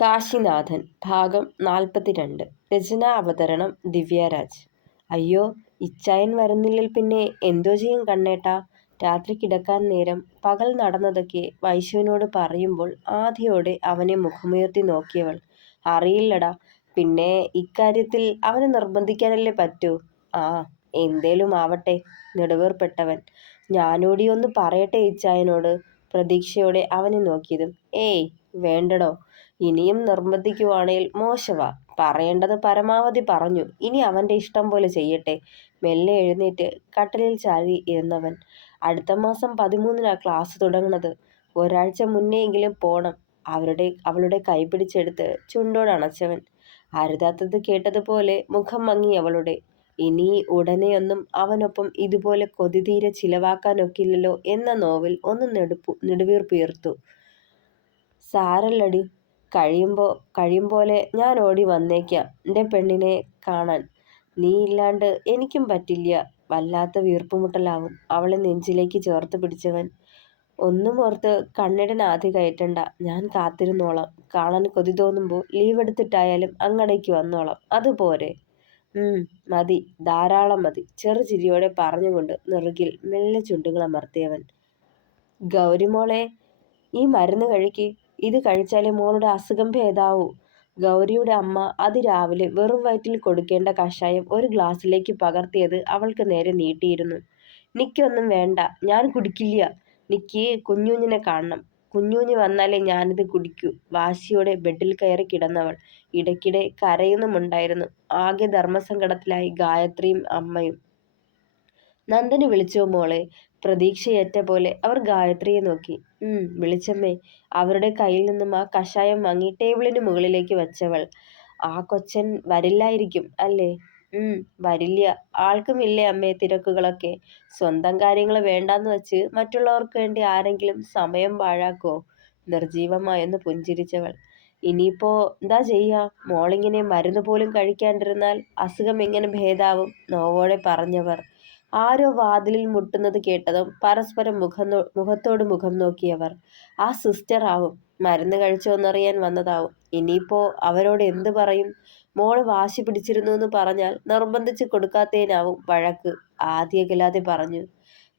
കാശിനാഥൻ ഭാഗം 42. രചനാ അവതരണം ദിവ്യരാജ്. അയ്യോ, ഇച്ചായൻ വരുന്നില്ലിൽ പിന്നെ എന്തോ ചെയ്യും കണ്ണേട്ടാ. രാത്രി കിടക്കാൻ നേരം പകൽ നടന്നതൊക്കെ വൈശുവിനോട് പറയുമ്പോൾ ആധിയോടെ അവനെ മുഖമുയർത്തി നോക്കിയവൾ. അറിയില്ലടാ, പിന്നെ ഇക്കാര്യത്തിൽ അവനെ നിർബന്ധിക്കാനല്ലേ പറ്റൂ. ആ, എന്തേലും ആവട്ടെ. നെടുവേർപ്പെട്ടവൻ. ഞാനോടി ഒന്ന് പറയട്ടെ ഇച്ചായനോട്. പ്രതീക്ഷയോടെ അവനെ നോക്കിയതും ഏയ് വേണ്ടടോ. ഇനിയും നിർബന്ധിക്കുവാണേൽ മോശവാ. പറയേണ്ടത് പരമാവധി പറഞ്ഞു. ഇനി അവന്റെ ഇഷ്ടം പോലെ ചെയ്യട്ടെ. മെല്ലെ എഴുന്നേറ്റ് കട്ടിലിൽ ചാരി ഇരുന്നവൻ. അടുത്ത മാസം 13-നാ ക്ലാസ് തുടങ്ങുന്നത്. ഒരാഴ്ച മുന്നെയെങ്കിലും പോണം. അവളുടെ കൈ പിടിച്ചെടുത്ത് ചുണ്ടോട് അണച്ചവൻ. അരുതാത്തത് കേട്ടതുപോലെ മുഖം മങ്ങി അവളുടെ. ഇനി ഉടനെയൊന്നും അവനൊപ്പം ഇതുപോലെ കൊതിതീരെ ചിലവാക്കാനൊക്കില്ലല്ലോ എന്ന നോവിൽ ഒന്ന് നെടുവീർപ്പുയർത്തു. സാരല്ലടി, കഴിയും പോലെ ഞാൻ ഓടി വന്നേക്കാം എൻ്റെ പെണ്ണിനെ കാണാൻ. നീ ഇല്ലാണ്ട് എനിക്കും പറ്റില്ല. വല്ലാത്ത വീർപ്പുമുട്ടലാവും. അവളെ നെഞ്ചിലേക്ക് ചേർത്ത് പിടിച്ചവൻ. ഒന്നും ഓർത്ത് കണ്ണിടൻ ആദ്യ കയറ്റണ്ട. ഞാൻ കാത്തിരുന്നോളാം. കാണാൻ കൊതി തോന്നുമ്പോൾ ലീവ് എടുത്തിട്ടായാലും അങ്ങടേക്ക് വന്നോളാം. അതുപോരെ? മതി, ധാരാളം മതി. ചെറുചിരിയോടെ പറഞ്ഞുകൊണ്ട് നെറുകിൽ മെല്ലെ ചുണ്ടുകൾ അമർത്തിയവൻ. ഗൗരിമോളെ, ഈ മരുന്ന് കഴിക്ക്. ഇത് കഴിച്ചാലേ മോളുടെ അസുഖം ഭേദാവൂ. ഗൗരിയുടെ അമ്മ അതിരാവിലെ വെറും വയറ്റിൽ കൊടുക്കേണ്ട കഷായം ഒരു ഗ്ലാസ്സിലേക്ക് പകർത്തിയത് അവൾക്ക് നേരെ നീട്ടിയിരുന്നു. നിക്കൊന്നും വേണ്ട, ഞാൻ കുടിക്കില്ല. നിക്ക് കുഞ്ഞൂഞ്ഞിനെ കാണണം. കുഞ്ഞൂഞ്ഞ് വന്നാലേ ഞാനിത് കുടിക്കൂ. വാശിയോടെ ബെഡിൽ കയറി കിടന്നവൾ ഇടയ്ക്കിടെ കരയുന്നുമുണ്ടായിരുന്നു. ആകെ ധർമ്മസങ്കടത്തിലായി ഗായത്രിയും അമ്മയും. നന്ദന് വിളിച്ചോ മോളെ? പ്രതീക്ഷയറ്റ പോലെ അവർ ഗായത്രിയെ നോക്കി. വിളിച്ചമ്മേ. അവരുടെ കയ്യിൽ നിന്നും ആ കഷായം വാങ്ങി ടേബിളിന് മുകളിലേക്ക് വച്ചവൾ. ആ കൊച്ചൻ വരില്ലായിരിക്കും അല്ലേ? വരില്ല. ആൾക്കുമില്ലേ അമ്മേ തിരക്കുകളൊക്കെ. സ്വന്തം കാര്യങ്ങൾ വേണ്ടാന്ന് വെച്ച് മറ്റുള്ളവർക്ക് വേണ്ടി ആരെങ്കിലും സമയം പാഴാക്കോ? നിർജീവമായൊന്ന് പുഞ്ചിരിച്ചവൾ. ഇനിയിപ്പോ എന്താ ചെയ്യാ? മോളിങ്ങനെ മരുന്ന് പോലും കഴിക്കാണ്ടിരുന്നാൽ അസുഖം എങ്ങനെ ഭേദാവും? നോവോടെ പറഞ്ഞവർ. ആരോ വാതിലിൽ മുട്ടുന്നത് കേട്ടതും പരസ്പരം മുഖത്തോട് മുഖം നോക്കിയവർ. ആ സിസ്റ്റർ ആവും. മരുന്ന് കഴിച്ചോന്നറിയാൻ വന്നതാവും. ഇനിയിപ്പോ അവരോട് എന്ത് പറയും? മോള് വാശി പിടിച്ചിരുന്നു എന്ന് പറഞ്ഞാൽ നിർബന്ധിച്ച് കൊടുക്കാത്തേനാവും വഴക്ക്. ആദ്യകലാതെ പറഞ്ഞു.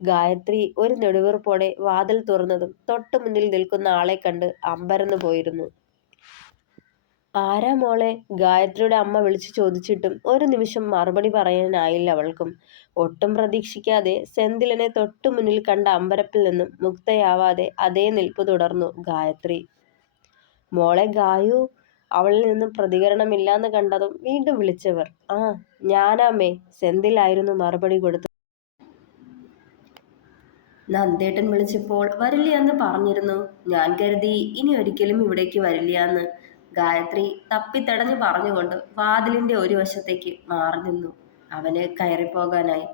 ഗായത്രി ഒരു നെടുവീർപ്പോടെ വാതിൽ തുറന്നതും തൊട്ടു മുന്നിൽ നിൽക്കുന്ന ആളെ കണ്ട് അമ്പരന്ന് പോയിരുന്നു. ആരാ മോളെ? ഗായത്രിയുടെ അമ്മ വിളിച്ചു ചോദിച്ചിട്ടും ഒരു നിമിഷം മറുപടി പറയാനായില്ല അവൾക്കും. ഒട്ടും പ്രതീക്ഷിക്കാതെ സെന്തിലിനെ തൊട്ടു മുന്നിൽ കണ്ട അമ്പരപ്പിൽ നിന്നും മുക്തയാവാതെ അതേ നിൽപ്പ് തുടർന്നു ഗായത്രി. മോളെ ഗായു. അവളിൽ നിന്നും പ്രതികരണമില്ലാന്ന് കണ്ടതും വീണ്ടും വിളിച്ചവർ. ആ, ഞാനാമ്മേ. സെന്തിലായിരുന്നു മറുപടി കൊടുത്തു. നന്ദേട്ടൻ വിളിച്ചപ്പോൾ വരില്ലയെന്ന് പറഞ്ഞിരുന്നു. ഞാൻ കരുതി ഇനി ഒരിക്കലും ഇവിടേക്ക് വരില്ലയെന്ന്. ഗായത്രി തപ്പിത്തടഞ്ഞു പറഞ്ഞുകൊണ്ട് വാതിലിന്റെ ഒരു വശത്തേക്ക് മാറി നിന്നു. അവന് കയറിപ്പോകാനായി.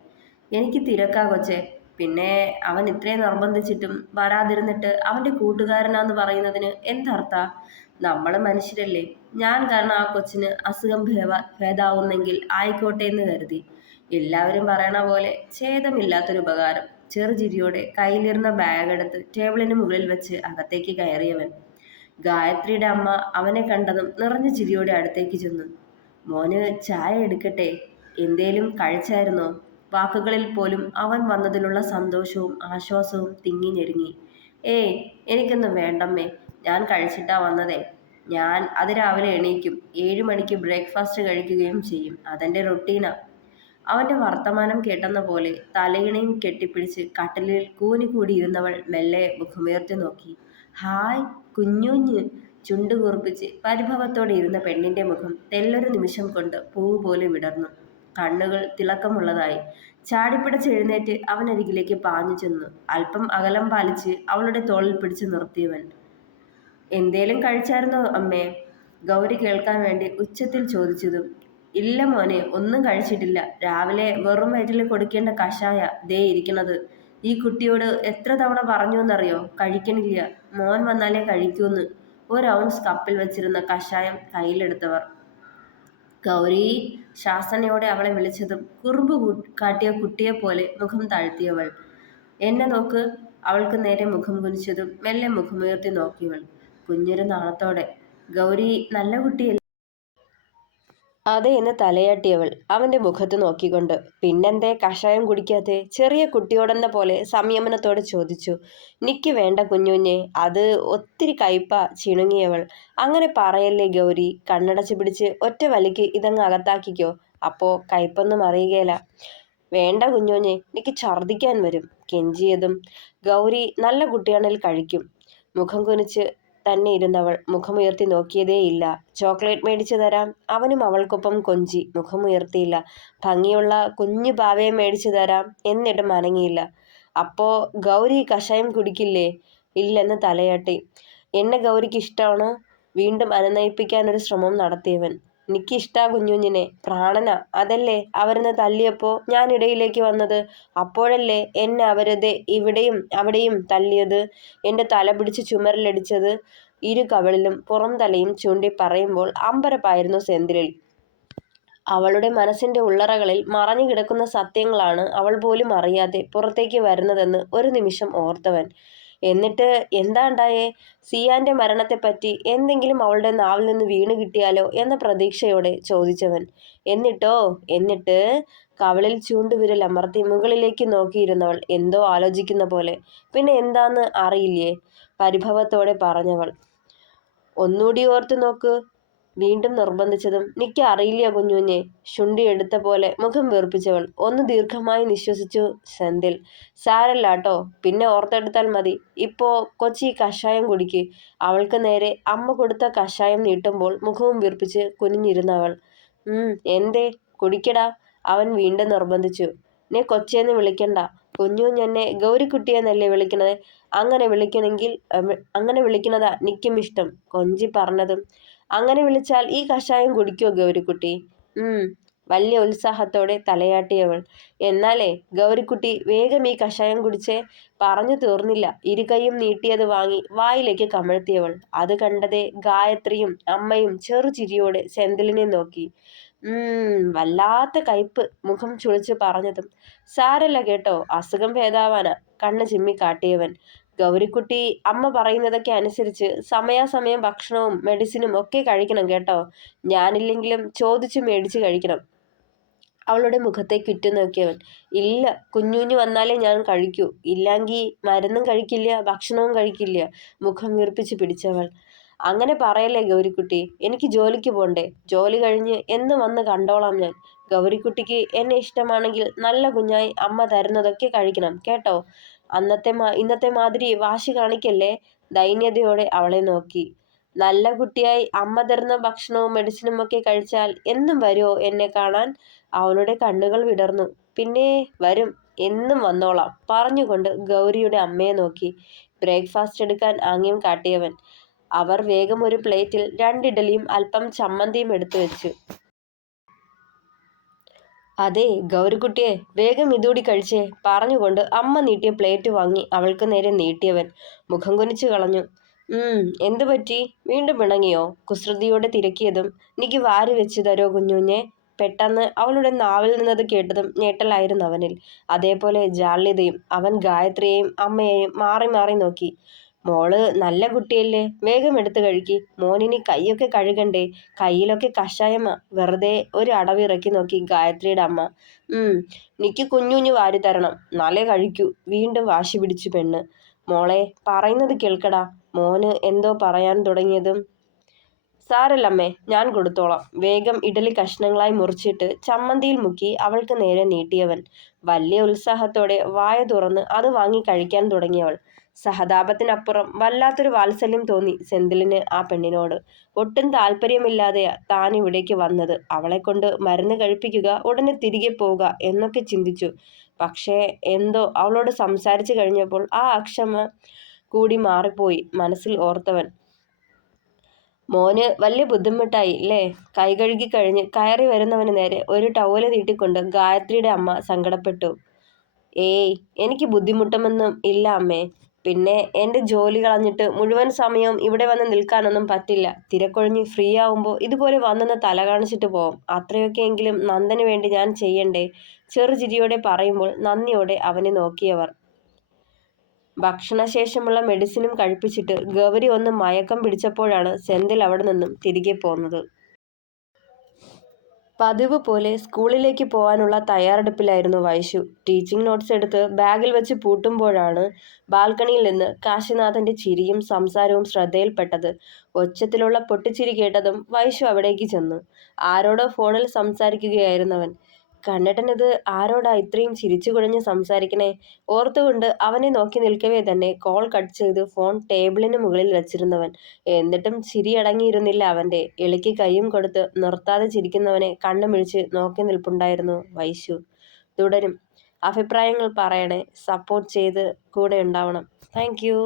എനിക്ക് തിരക്കാ കൊച്ചേ. പിന്നെ അവൻ ഇത്രയും നിർബന്ധിച്ചിട്ടും വരാതിരുന്നിട്ട് അവന്റെ കൂട്ടുകാരനാന്ന് പറയുന്നതിന് എന്തർത്ഥ? നമ്മള് മനുഷ്യരല്ലേ. ഞാൻ കാരണം ആ കൊച്ചിന് അസുഖം ഭേദാവുന്നെങ്കിൽ ആയിക്കോട്ടെ എന്ന് കരുതി. എല്ലാവരും പറയണ പോലെ ഛേദമില്ലാത്തൊരു ഉപകാരം. ചെറുചിരിയോടെ കയ്യിലിരുന്ന ബാഗെടുത്ത് ടേബിളിന് മുകളിൽ വെച്ച് അകത്തേക്ക് കയറിയവൻ. ഗായത്രിയുടെ അമ്മ അവനെ കണ്ടതും നിറഞ്ഞ ചിരിയോടെ അടുത്തേക്ക് ചെന്നു. മോന് ചായ എടുക്കട്ടെ? എന്തേലും കഴിച്ചായിരുന്നോ? വാക്കുകളിൽ പോലും അവൻ വന്നതിലുള്ള സന്തോഷവും ആശ്വാസവും തിങ്ങി ഞെരുങ്ങി. ഏയ്, എനിക്കൊന്നും വേണ്ടമ്മേ. ഞാൻ കഴിച്ചിട്ടാ വന്നതേ. ഞാൻ അതിരാവിലെ എണീക്കും. 7 മണിക്ക് ബ്രേക്ക്ഫാസ്റ്റ് കഴിക്കുകയും ചെയ്യും. അതെന്റെ റൊട്ടീനാ. അവന്റെ വർത്തമാനം കേട്ടെന്ന പോലെ തലയിണയും കെട്ടിപ്പിടിച്ച് കട്ടിലിൽ കൂനിക്കൂടിയിരുന്നവൾ മെല്ലെ മുഖമുയർത്തി നോക്കി. ഹായ് കുഞ്ഞുഞ്ഞ്. ചുണ്ടു കൂർപ്പിച്ച് പരിഭവത്തോടെ ഇരുന്ന പെണ്ണിന്റെ മുഖം തെല്ലൊരു നിമിഷം കൊണ്ട് പൂവ് പോലെ വിടർന്നു. കണ്ണുകൾ തിളക്കമുള്ളതായി. ചാടിപ്പിടച്ചെഴുന്നേറ്റ് അവനരികിലേക്ക് പാഞ്ഞു ചെന്നു. അല്പം അകലം പാലിച്ച് അവളുടെ തോളിൽ പിടിച്ചു നിർത്തിയവൻ. എന്തേലും കഴിച്ചായിരുന്നോ അമ്മേ? ഗൗരി കേൾക്കാൻ വേണ്ടി ഉച്ചത്തിൽ ചോദിച്ചതും ഇല്ല മോനെ, ഒന്നും കഴിച്ചിട്ടില്ല. രാവിലെ വെറും വയറ്റിൽ കൊടുക്കേണ്ട കഷായ ദേ ഇരിക്കണത്. ഈ കുട്ടിയോട് എത്ര തവണ പറഞ്ഞു എന്നറിയോ? കഴിക്കണില്ല. മോൻ വന്നാലേ കഴിക്കൂന്ന്. 1 ഔൺസ് കപ്പിൽ വെച്ചിരുന്ന കഷായം കയ്യിലെടുത്തവർ. ഗൗരി. ശാസനയോടെ അവളെ വിളിച്ചതും കുറുമ്പ് കാട്ടിയ കുട്ടിയെപ്പോലെ മുഖം താഴ്ത്തിയവൾ. എന്നെ നോക്ക്. അവൾക്ക് നേരെ മുഖം കുനിച്ചതും മെല്ലെ മുഖമുയർത്തി നോക്കിയവൾ കുഞ്ഞൊരു നാണത്തോടെ. ഗൗരി നല്ല കുട്ടിയല്ലേ? അതെ എന്ന് തലയാട്ടിയവൾ അവന്റെ മുഖത്ത് നോക്കിക്കൊണ്ട്. പിന്നെന്തേ കഷായം കുടിക്കാത്തെ? ചെറിയ കുട്ടിയോടെന്ന പോലെ സംയമനത്തോടെ ചോദിച്ചു. നിക്ക് വേണ്ട കുഞ്ഞുഞ്ഞെ, അത് ഒത്തിരി കയ്പാ. ചിണുങ്ങിയവൾ. അങ്ങനെ പറയല്ലേ ഗൗരി, കണ്ണടച്ച് പിടിച്ച് ഒറ്റ വലിക്ക് ഇതങ്ങ് അകത്താക്കിക്കോ, അപ്പോ കയ്പൊന്നും അറിയുകേല. വേണ്ട കുഞ്ഞുഞ്ഞെ, എനിക്ക് ഛർദിക്കാൻ വരും. കെഞ്ചിയതും ഗൗരി നല്ല കുട്ടിയാണെങ്കിൽ കഴിക്കും. മുഖം കുനിച്ച് തന്നെ ഇരുന്നവൾ മുഖമുയർത്തി നോക്കിയതേയില്ല. ചോക്ലേറ്റ് മേടിച്ചു തരാം. അവനും അവൾക്കൊപ്പം കൊഞ്ചി. മുഖമുയർത്തിയില്ല. ഭംഗിയുള്ള കുഞ്ഞു പാവയെ മേടിച്ചു തരാം. എന്നിട്ടും അനങ്ങിയില്ല. അപ്പോ ഗൗരി കഷായം കുടിക്കില്ലേ? ഇല്ലെന്ന് തലയാട്ടി. എന്നെ ഗൗരിക്ക് ഇഷ്ടമാണോ? വീണ്ടും അനുനയിപ്പിക്കാനൊരു ശ്രമം നടത്തിയവൻ. എനിക്കിഷ്ടാ കുഞ്ഞുഞ്ഞിനെ, പ്രാണനാ. അതല്ലേ അവരെന്നെ തല്ലിയപ്പോ ഞാൻ ഇടയിലേക്ക് വന്നത്. അപ്പോഴല്ലേ എന്നെ അവരതെ ഇവിടെയും അവിടെയും തല്ലിയത്, എന്റെ തല പിടിച്ച് ചുമരിലടിച്ചത്. ഇരു കവിളിലും പുറം തലയും ചൂണ്ടി പറയുമ്പോൾ അമ്പരപ്പായിരുന്നു സെന്തിലിൽ. അവളുടെ മനസ്സിന്റെ ഉള്ളറകളിൽ മറഞ്ഞു കിടക്കുന്ന സത്യങ്ങളാണ് അവൾ പോലും അറിയാതെ പുറത്തേക്ക് വരുന്നതെന്ന് ഒരു നിമിഷം ഓർത്തവൻ. എന്നിട്ട് എന്താ ഉണ്ടായേ? സിയാന്റെ മരണത്തെപ്പറ്റി എന്തെങ്കിലും അവളുടെ നാവിൽ നിന്ന് വീണ് കിട്ടിയാലോ എന്ന പ്രതീക്ഷയോടെ ചോദിച്ചവൻ. എന്നിട്ട് കവിളിൽ ചൂണ്ടുവിരൽ അമർത്തി മുകളിലേക്ക് നോക്കിയിരുന്നവൾ എന്തോ ആലോചിക്കുന്ന പോലെ. പിന്നെ എന്താന്ന് അറിയില്ലേ? പരിഭവത്തോടെ പറഞ്ഞവൾ. ഒന്നുകൂടി ഓർത്തു നോക്ക്, വീണ്ടും നിർബന്ധിച്ചതും. നിക്ക് അറിയില്ല കുഞ്ഞുഞ്ഞെ, ശുണ്ടി എടുത്ത പോലെ മുഖം വീർപ്പിച്ചവൾ. ഒന്ന് ദീർഘമായി നിശ്വസിച്ചു സെന്തിൽ. സാരല്ലാട്ടോ, പിന്നെ ഓർത്തെടുത്താൽ മതി. ഇപ്പോ കൊച്ചി കഷായം കുടിക്ക്. അവൾക്ക് നേരെ അമ്മ കൊടുത്ത കഷായം നീട്ടുമ്പോൾ മുഖവും വീർപ്പിച്ച് കുനിഞ്ഞിരുന്നവൾ. എന്തേ? കുടിക്കടാ, അവൻ വീണ്ടും നിർബന്ധിച്ചു. നീ കൊച്ചേന്ന് വിളിക്കണ്ട. കുഞ്ഞുഞ്ഞെന്നെ ഗൗരിക്കുട്ടിയെന്നല്ലേ വിളിക്കണത്? അങ്ങനെ വിളിക്കണതാ നിക്കും ഇഷ്ടം. കൊഞ്ചി പറഞ്ഞതും. അങ്ങനെ വിളിച്ചാൽ ഈ കഷായം കുടിക്കോ ഗൗരിക്കുട്ടി? വലിയ ഉത്സാഹത്തോടെ തലയാട്ടിയവൾ. എന്നാലേ ഗൗരിക്കുട്ടി വേഗം ഈ കഷായം കുടിച്ചേ. പറഞ്ഞു തീർന്നില്ല. ഇരുകൈയും നീട്ടിയത് വാങ്ങി വായിലേക്ക് കമഴ്ത്തിയവൾ. അത് കണ്ടതേ ഗായത്രിയും അമ്മയും ചെറുചിരിയോടെ സെന്തിലിനെ നോക്കി. വല്ലാത്ത കയ്പ്, മുഖം ചുളിച്ച് പറഞ്ഞതും. സാരല്ല കേട്ടോ, അസുഖം ഭേദാവാനാ, കണ്ണ് ചിമ്മി കാട്ടിയവൻ. ഗൗരിക്കുട്ടി അമ്മ പറയുന്നതൊക്കെ അനുസരിച്ച് സമയാസമയം ഭക്ഷണവും മെഡിസിനും ഒക്കെ കഴിക്കണം കേട്ടോ. ഞാനില്ലെങ്കിലും ചോദിച്ചു മേടിച്ച് കഴിക്കണം. അവളുടെ മുഖത്തേക്ക് ഉറ്റുനോക്കിയവൻ. ഇല്ല, കുഞ്ഞുഞ്ഞു വന്നാലേ ഞാൻ കഴിക്കൂ. ഇല്ലാങ്കി മരുന്നും കഴിക്കില്ല, ഭക്ഷണവും കഴിക്കില്ല. മുഖം വീർപ്പിച്ച് പിടിച്ചവൾ. അങ്ങനെ പറയല്ലേ ഗൗരിക്കുട്ടി, എനിക്ക് ജോലിക്ക് പോണ്ടേ? ജോലി കഴിഞ്ഞ് എന്ന് വന്ന് കണ്ടോളാം ഞാൻ. ഗൗരിക്കുട്ടിക്ക് എന്നെ ഇഷ്ടമാണെങ്കിൽ നല്ല കുഞ്ഞായി അമ്മ തരുന്നതൊക്കെ കഴിക്കണം കേട്ടോ. ഇന്നത്തെ മാതിരി വാശി കാണിക്കല്ലേ. ദൈന്യതയോടെ അവളെ നോക്കി. നല്ല കുട്ടിയായി അമ്മ തരുന്ന ഭക്ഷണവും മെഡിസിനും ഒക്കെ കഴിച്ചാൽ എന്നും വരുമോ എന്നെ കാണാൻ? അവളുടെ കണ്ണുകൾ വിടർന്നു. പിന്നെ വരും, എന്നും വന്നോളാം, പറഞ്ഞുകൊണ്ട് ഗൗരിയുടെ അമ്മയെ നോക്കി. ബ്രേക്ക്ഫാസ്റ്റ് എടുക്കാൻ ആംഗ്യം കാട്ടിയവൻ. അവർ വേഗം ഒരു പ്ലേറ്റിൽ 2 ഇഡലിയും അല്പം ചമ്മന്തിയും എടുത്തു വെച്ചു. അതെ ഗൗരിക്കുട്ടിയെ, വേഗം ഇതുകൂടി കഴിച്ചേ, പറഞ്ഞുകൊണ്ട് അമ്മ നീട്ടിയ പ്ലേറ്റ് വാങ്ങി അവൾക്ക് നേരെ നീട്ടിയവൻ മുഖം കുനിച്ചു കളഞ്ഞു. എന്തു പറ്റി? വീണ്ടും പിണങ്ങിയോ? കുസൃതിയോടെ തിരക്കിയതും. എനിക്ക് വാരി വെച്ചു തരോ കുഞ്ഞുഞ്ഞെ? പെട്ടെന്ന് അവളുടെ നാവിൽ നിന്നത് കേട്ടതും ഞെട്ടലായിരുന്നു അവനിൽ. അതേപോലെ ജാള്യതയും. അവൻ ഗായത്രിയെയും അമ്മയെയും മാറി മാറി നോക്കി. മോള് നല്ല കുട്ടിയല്ലേ, വേഗം എടുത്ത് കഴിക്കി. മോനിനി കൈയൊക്കെ കഴുകണ്ടേ? കയ്യിലൊക്കെ കഷായമാ. വെറുതെ ഒരു അടവിറക്കി നോക്കി ഗായത്രിയുടെ അമ്മ. നിക്ക് കുഞ്ഞുഞ്ഞു വാരി തരണം, നാളെ കഴിക്കൂ. വീണ്ടും വാശി പിടിച്ചു പെണ്ണ്. മോളെ, പറയുന്നത് കേൾക്കടാ. മോന് എന്തോ പറയാൻ തുടങ്ങിയതും. സാരല്ലമ്മേ, ഞാൻ കൊടുത്തോളാം. വേഗം ഇഡലി കഷ്ണങ്ങളായി മുറിച്ചിട്ട് ചമ്മന്തിയിൽ മുക്കി അവൾക്ക് നേരെ നീട്ടിയവൻ. വലിയ ഉത്സാഹത്തോടെ വായ തുറന്ന് അത് വാങ്ങി കഴിക്കാൻ തുടങ്ങിയവൾ. സഹതാപത്തിനപ്പുറം വല്ലാത്തൊരു വാത്സല്യം തോന്നി സെന്തിലിന് ആ പെണ്ണിനോട്. ഒട്ടും താല്പര്യമില്ലാതെയാ താൻ ഇവിടേക്ക് വന്നത്. അവളെ കൊണ്ട് മരുന്ന് കഴിപ്പിക്കുക, ഉടനെ തിരികെ പോവുക എന്നൊക്കെ ചിന്തിച്ചു. പക്ഷേ എന്തോ അവളോട് സംസാരിച്ചു കഴിഞ്ഞപ്പോൾ ആ അക്ഷമ കൂടി മാറിപ്പോയി മനസ്സിൽ ഓർത്തവൻ. മോന് വലിയ ബുദ്ധിമുട്ടായി ല്ലേ? കൈ കഴുകി കഴിഞ്ഞ് കയറി വരുന്നവന് നേരെ ഒരു ടവല് നീട്ടിക്കൊണ്ട് ഗായത്രിയുടെ അമ്മ സങ്കടപ്പെട്ടു. ഏയ്, എനിക്ക് ബുദ്ധിമുട്ടൊന്നും ഇല്ല അമ്മേ. പിന്നെ എൻ്റെ ജോലി കളഞ്ഞിട്ട് മുഴുവൻ സമയവും ഇവിടെ വന്ന് നിൽക്കാനൊന്നും പറ്റില്ല. തിരക്കൊഴിഞ്ഞ് ഫ്രീ ആവുമ്പോൾ ഇതുപോലെ വന്നൊന്ന് തല കാണിച്ചിട്ട് പോവും. അത്രയൊക്കെയെങ്കിലും നന്ദന് വേണ്ടി ഞാൻ ചെയ്യണ്ടേ? ചെറുചിരിയോടെ പറയുമ്പോൾ നന്ദിയോടെ അവനെ നോക്കിയവർ. ഭക്ഷണശേഷമുള്ള മെഡിസിനും കഴിപ്പിച്ചിട്ട് ഗൗരി ഒന്ന് മയക്കം പിടിച്ചപ്പോഴാണ് സെന്തിൽ അവിടെ നിന്നും തിരികെ പോന്നത്. പതിവ് പോലെ സ്കൂളിലേക്ക് പോകാനുള്ള തയ്യാറെടുപ്പിലായിരുന്നു വൈശു. ടീച്ചിങ് നോട്ട്സ് എടുത്ത് ബാഗിൽ വെച്ച് പൂട്ടുമ്പോഴാണ് ബാൽക്കണിയിൽ നിന്ന് കാശിനാഥന്റെ ചിരിയും സംസാരവും ശ്രദ്ധയിൽപ്പെട്ടത്. ഒച്ചത്തിലുള്ള പൊട്ടിച്ചിരി കേട്ടതും വൈശു അവിടേക്ക് ചെന്നു. ആരോടോ ഫോണിൽ സംസാരിക്കുകയായിരുന്നവൻ. കണ്ണേട്ടനിത് ആരോടാ ഇത്രയും ചിരിച്ചു കുഴഞ്ഞ് സംസാരിക്കണേ ഓർത്തുകൊണ്ട് അവനെ നോക്കി നിൽക്കവേ തന്നെ കോൾ കട്ട് ചെയ്ത് ഫോൺ ടേബിളിന് മുകളിൽ വെച്ചിരുന്നവൻ. എന്നിട്ടും ചിരി അടങ്ങിയിരുന്നില്ല അവന്റെ. എളിക്ക് കൈയും കൊടുത്ത് നിർത്താതെ ചിരിക്കുന്നവനെ കണ്ണുമിഴിച്ച് നോക്കി നിൽപ്പുണ്ടായിരുന്നു വൈശു. തുടരും. അഭിപ്രായങ്ങൾ പറയണേ. സപ്പോർട്ട് ചെയ്ത് കൂടെ ഉണ്ടാവണം. Thank you.